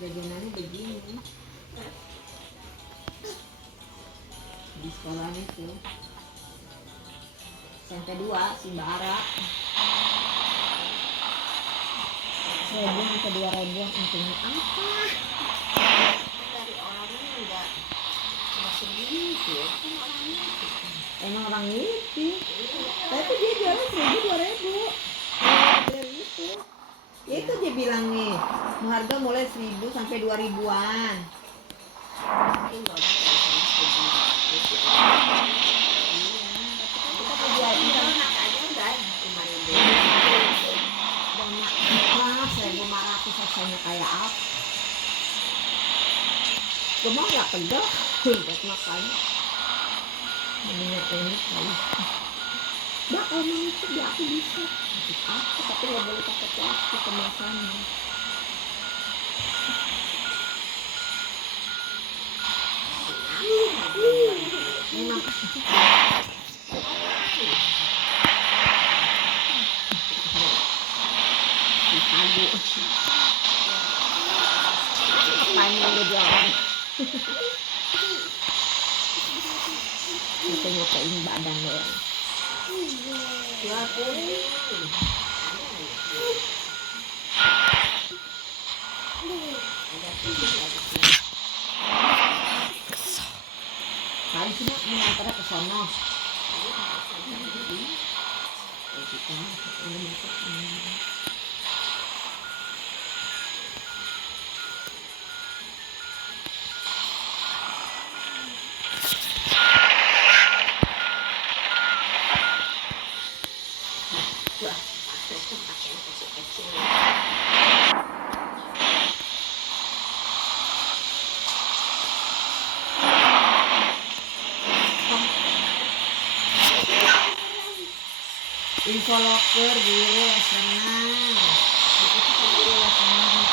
jajanannya begini di sekolah itu. SMP 2 si Mbak Ara 1.000 sampai 2.000 untungnya apa dari orangnya enggak masih gitu kan orangnya emang orang itu tapi dia jualnya 1.000 2.000 dari itu ya itu dia bilang nih harga mulai 1.000 sampai 2.000-an mungkin kalau rasanya kayak apa? Cuma nggak tegak buat makan. Mendingan ini kali. Mbak kalau mau itu dia aku bisa. Apa tapi nggak boleh pakai plastik kemasannya. Memang panjang udah jalan kita nyobain badan doang kali cuma mengantar ke sono info loker dulu senang itu kita dulu senang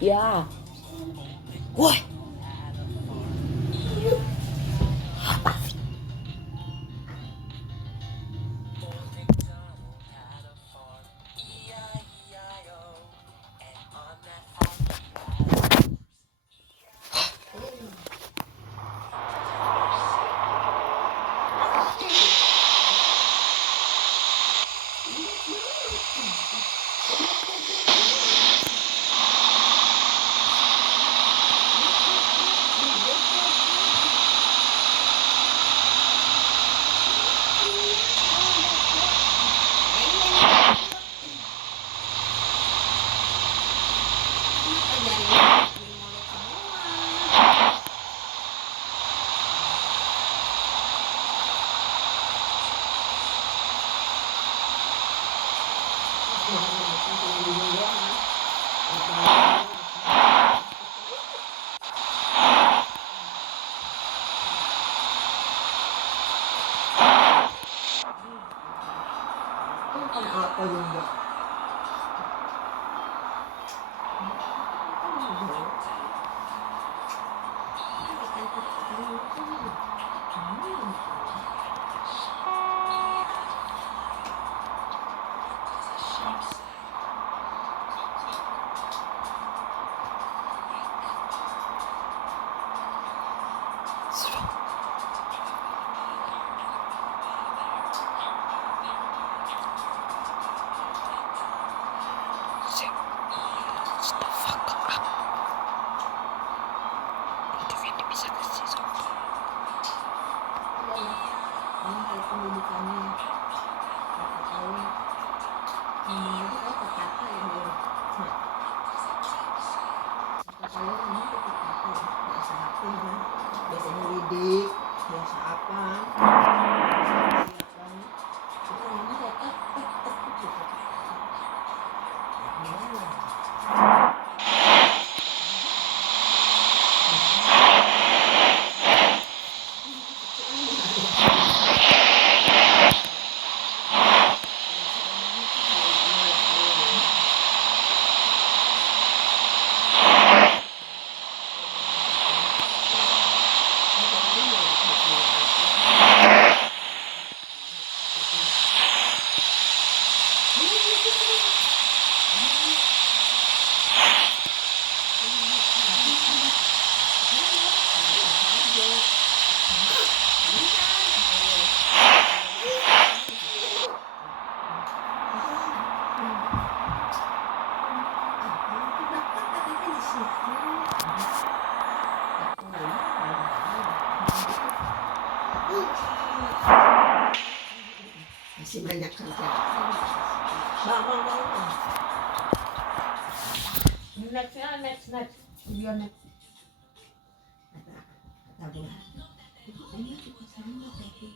Ya. Woi. Apa sih? Apa juga? Pendidikannya berapa tahun itu kan kata yang dia kalau kamu itu kata biasa apa ya biasanya lidik biasa apa siapkan itu namanya tek gitu masih banyak kerja. Bang. Next. Video next. Kata Bu. Ini kita sama kayak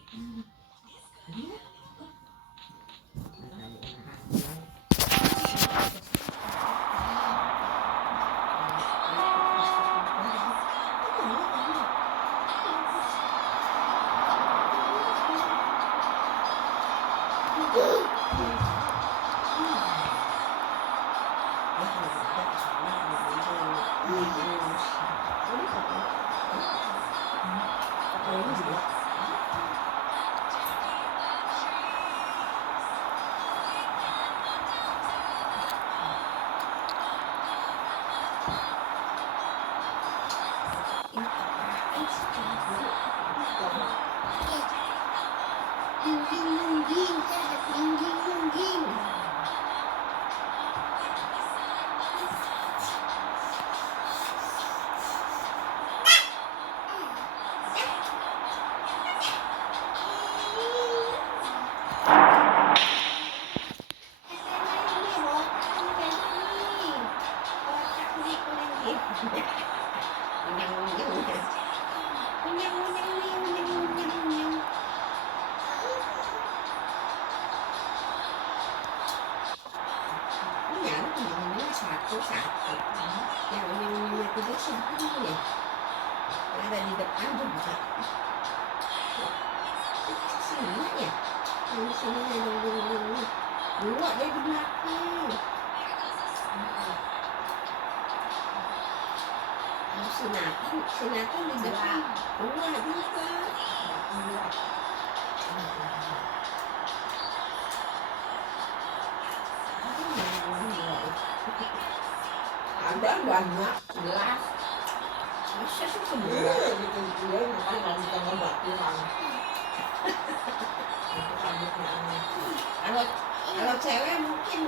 satu yang ini itu siapa ya ada di depan juga sini ya yang sini ada dua dia di belakang Sinatan juga. Enggak juga. Enggak. Ada banyak gelas. Masa sih sebelah gitu dia makan nggak bisa ngebatiran. Itu rambutnya aneh. Kalau cewek mungkin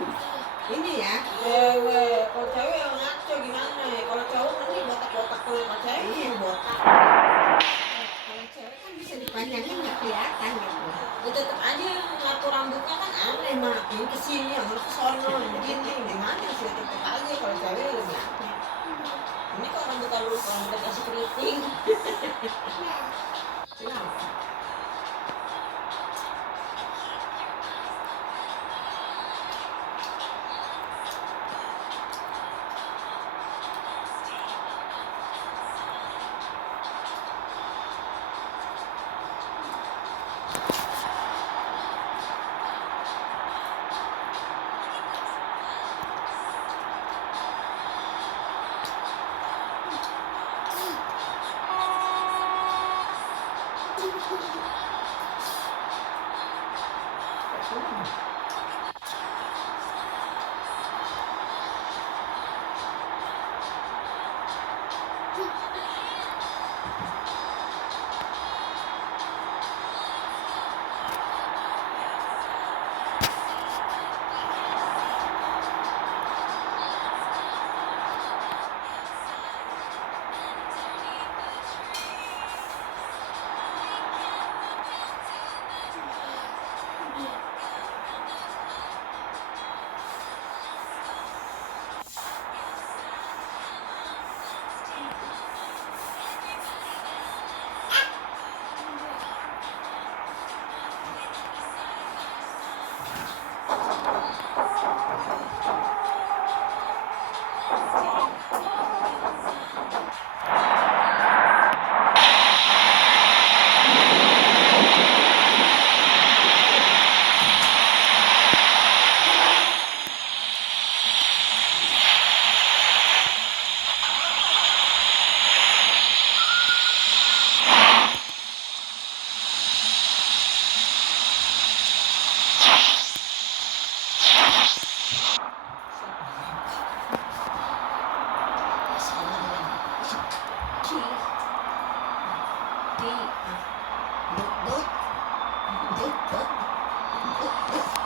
ini ya. Cewek, kalau cewek yang ngaco gimana ya? Kalau cowok nanti botak-botak kalau cewek iya botak. Kalau cewek kan bisa dipanjangin nggak kelihatan gitu. Ya tetap aja ngatur rambutnya kan aneh mah. Ini kesini, yang ke sono, begini, gimana sih tetap aja kalau cewek lebih aneh. Ini kok rambut lurus, rambut kasih keriting. Kenapa? Dut, dut, dut, dut, dut, dut.